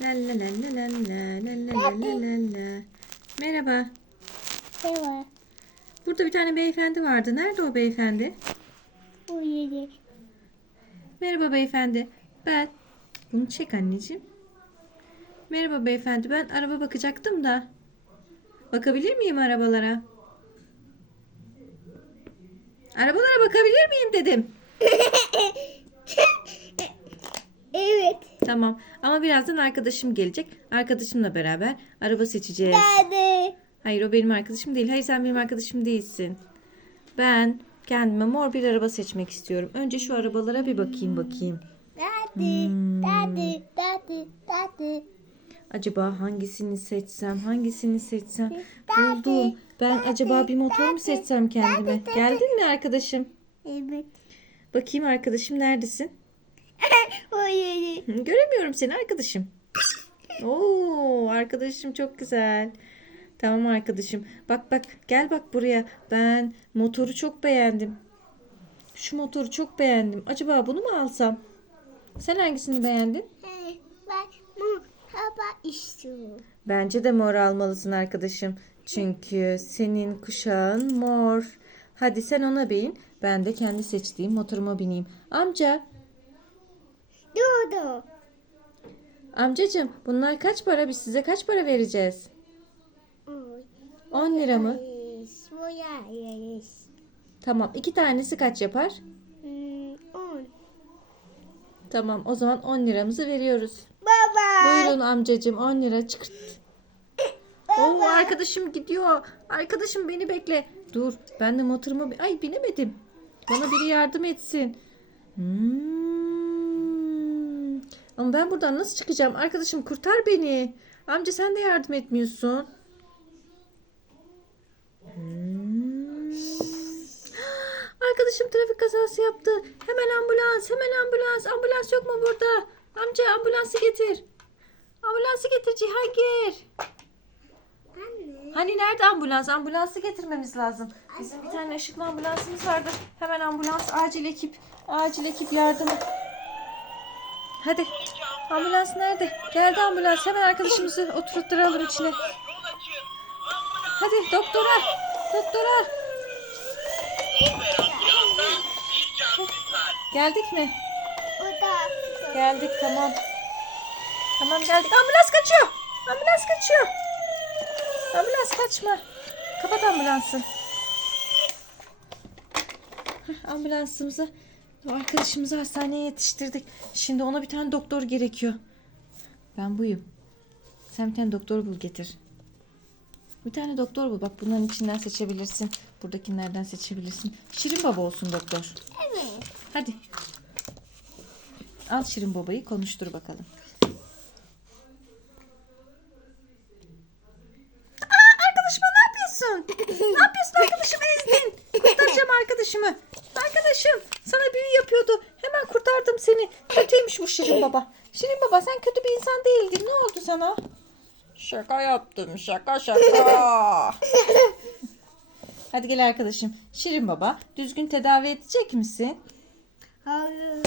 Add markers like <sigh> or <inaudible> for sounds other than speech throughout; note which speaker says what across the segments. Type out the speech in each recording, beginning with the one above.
Speaker 1: La la la la la la la la la la la. Merhaba.
Speaker 2: Merhaba.
Speaker 1: Burada bir tane beyefendi vardı. Nerede o beyefendi?
Speaker 2: Bu yedi.
Speaker 1: Merhaba beyefendi. Ben. Bunu çek anneciğim. Merhaba beyefendi. Ben araba bakacaktım da. Bakabilir miyim arabalara? Arabalara bakabilir miyim dedim. <laughs> Tamam. Ama birazdan arkadaşım gelecek. Arkadaşımla beraber araba seçeceğiz.
Speaker 2: Nerede?
Speaker 1: Hayır o benim arkadaşım değil. Hayır sen benim arkadaşım değilsin. Ben kendime mor bir araba seçmek istiyorum. Önce şu arabalara bir bakayım bakayım.
Speaker 2: Nerede?
Speaker 1: Hmm.
Speaker 2: Nerede? Nerede? Nerede?
Speaker 1: Acaba hangisini seçsem, hangisini seçsem? Buldum. Ben acaba bir motor mu
Speaker 2: Nerede?
Speaker 1: seçsem kendime?
Speaker 2: Nerede?
Speaker 1: Geldin mi arkadaşım?
Speaker 2: Evet.
Speaker 1: Bakayım arkadaşım neredesin? <laughs> Göremiyorum seni arkadaşım. Oo, arkadaşım çok güzel. Tamam arkadaşım. Bak bak gel bak buraya. Ben motoru çok beğendim. Şu motoru çok beğendim. Acaba bunu mu alsam? Sen hangisini beğendin?
Speaker 2: Ben bu hava istiyorum.
Speaker 1: Bence de mor almalısın arkadaşım. Çünkü senin kuşağın mor. Hadi sen ona bin. Ben de kendi seçtiğim motoruma bineyim. Amca,
Speaker 2: Dodo.
Speaker 1: amcacığım bunlar kaç para? Biz size kaç para vereceğiz? 10 lira mı? Tamam. iki tanesi kaç yapar?
Speaker 2: Hmm, on.
Speaker 1: Tamam. O zaman 10 liramızı veriyoruz.
Speaker 2: Baba.
Speaker 1: Buyurun amcacığım 10 lira çıkart. Oo arkadaşım gidiyor. Arkadaşım beni bekle. Dur ben de motoruma... Ay binemedim. Bana biri yardım etsin. Hmm. Ama ben buradan nasıl çıkacağım? Arkadaşım kurtar beni. Amca sen de yardım etmiyorsun. Hmm. Arkadaşım trafik kazası yaptı. Hemen ambulans, hemen ambulans. Ambulans yok mu burada? Amca ambulansı getir. Ambulansı getir Cihangir.
Speaker 2: Anne.
Speaker 1: Hani nerede ambulans? Ambulansı getirmemiz lazım. Bizim bir tane ışıklı ambulansımız vardı. Hemen ambulans, acil ekip, acil ekip yardım. Hadi. Ambulans nerede? Geldi ambulans. Hemen arkadaşımızı oturtturalım içine. Hadi doktora. Doktora. Geldik mi? Geldik tamam. Tamam geldik. Ambulans kaçıyor. Ambulans kaçıyor. Ambulans kaçma. Kapat ambulansı. Ambulansımızı arkadaşımızı hastaneye yetiştirdik. Şimdi ona bir tane doktor gerekiyor. Ben buyum. Sen bir tane doktor bul getir. Bir tane doktor bul. Bak bunların içinden seçebilirsin. Buradakilerden seçebilirsin. Şirin baba olsun doktor.
Speaker 2: Evet.
Speaker 1: Hadi. Al Şirin babayı konuştur bakalım. Aa, arkadaşıma ne yapıyorsun? ne yapıyorsun arkadaşımı ezdin? Kurtaracağım arkadaşımı. Arkadaşım sana büyü yapıyordu. Hemen kurtardım seni. Kötüymüş bu Şirin baba. Şirin baba sen kötü bir insan değildin. Ne oldu sana? Şaka yaptım. Şaka şaka. <laughs> Hadi gel arkadaşım. Şirin baba düzgün tedavi edecek misin?
Speaker 2: Hayır.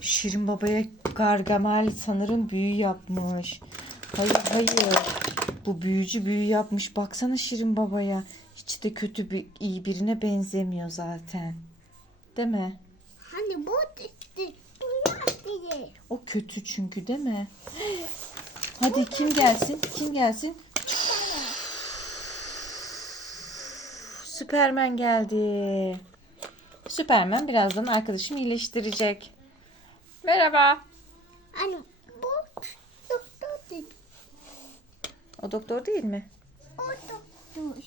Speaker 1: Şirin babaya Gargamel sanırım büyü yapmış. Hayır hayır. Bu büyücü büyü yapmış. Baksana Şirin babaya. Hiç de kötü bir iyi birine benzemiyor zaten. Değil mi?
Speaker 2: Hani bu dedi.
Speaker 1: O kötü çünkü değil mi? <gasps> Hadi kim gelsin? Kim gelsin? Süpermen geldi. Süpermen birazdan arkadaşım iyileştirecek. Merhaba.
Speaker 2: Hani bu doktor dedi.
Speaker 1: O doktor değil mi?
Speaker 2: O doktor.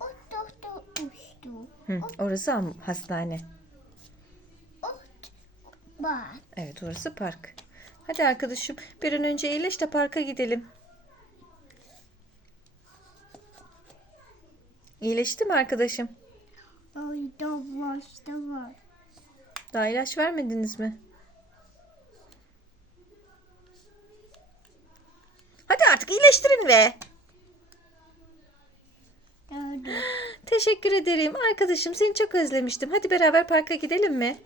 Speaker 2: O doktor uçtu.
Speaker 1: Hı, orası hastane.
Speaker 2: Bak.
Speaker 1: Evet orası park. Hadi arkadaşım bir an önce iyileş de parka gidelim. İyileşti mi arkadaşım?
Speaker 2: Ay da var da var.
Speaker 1: Daha ilaç vermediniz mi? Hadi artık iyileştirin ve. Teşekkür ederim. Arkadaşım seni çok özlemiştim. Hadi beraber parka gidelim mi?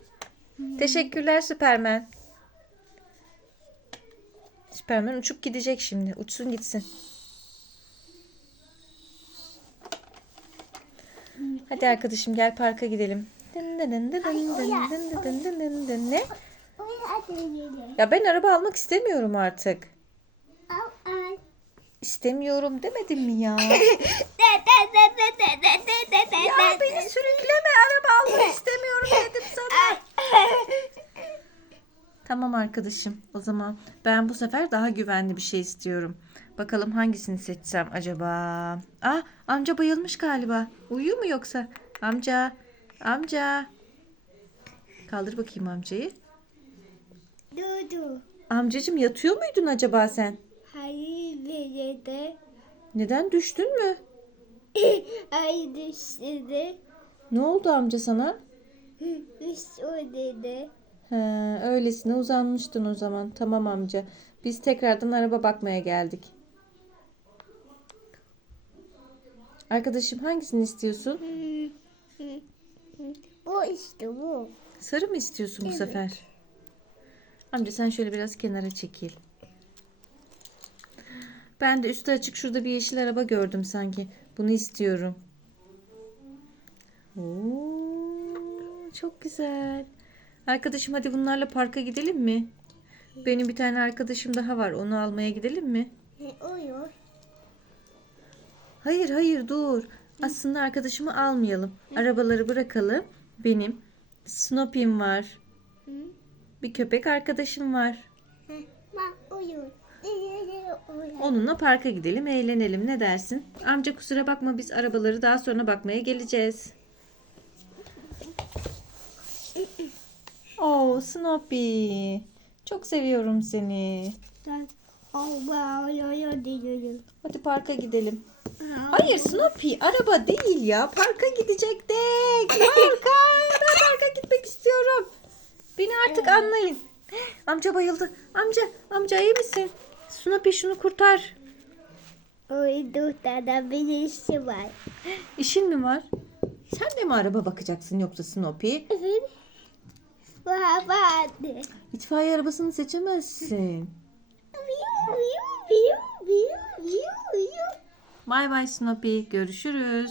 Speaker 1: Teşekkürler Süpermen. Süpermen uçup gidecek şimdi. Uçsun gitsin. Hadi arkadaşım gel parka gidelim. Dın dın dın dın dın dın dın dın dın dın dın. Ne? Ya ben araba almak istemiyorum artık. İstemiyorum demedim mi ya? ya beni sürükleme araba almak istemiyorum dedim sana. <laughs> Tamam arkadaşım o zaman ben bu sefer daha güvenli bir şey istiyorum. Bakalım hangisini seçsem acaba? Ah amca bayılmış galiba. Uyuyor mu yoksa? Amca, amca. Kaldır bakayım amcayı.
Speaker 2: Dudu.
Speaker 1: Amcacım yatıyor muydun acaba sen?
Speaker 2: De.
Speaker 1: Neden düştün mü? <laughs>
Speaker 2: Ay düştü de.
Speaker 1: Ne oldu amca sana? <laughs>
Speaker 2: Düştü dedi.
Speaker 1: He, öylesine uzanmıştın o zaman. Tamam amca. Biz tekrardan araba bakmaya geldik. Arkadaşım hangisini istiyorsun? <laughs>
Speaker 2: Bu işte bu.
Speaker 1: Sarı mı istiyorsun bu sefer? Amca sen şöyle biraz kenara çekil. Ben de üstü açık şurada bir yeşil araba gördüm sanki. Bunu istiyorum. Oo, çok güzel. Arkadaşım hadi bunlarla parka gidelim mi? Benim bir tane arkadaşım daha var. Onu almaya gidelim mi?
Speaker 2: Ne oluyor?
Speaker 1: Hayır hayır dur. Aslında arkadaşımı almayalım. Arabaları bırakalım. Benim Snoopy'm var. Bir köpek arkadaşım var.
Speaker 2: Bak uyuyor.
Speaker 1: Onunla parka gidelim, eğlenelim. Ne dersin? Amca kusura bakma biz arabaları daha sonra bakmaya geleceğiz. Oh Snoopy. Çok seviyorum seni. Hadi parka gidelim. Hayır Snoopy araba değil ya. Parka gidecektik. Parka. Ben parka gitmek istiyorum. Beni artık anlayın. Amca bayıldı. Amca, amca iyi misin? Snoopy şunu kurtar.
Speaker 2: Uyudu da bir işi var.
Speaker 1: İşin mi var? Sen de mi araba bakacaksın yoksa Snoopy?
Speaker 2: Evet. Var vardı.
Speaker 1: İtfaiye arabasını seçemezsin. Bay bay Snoopy. Görüşürüz.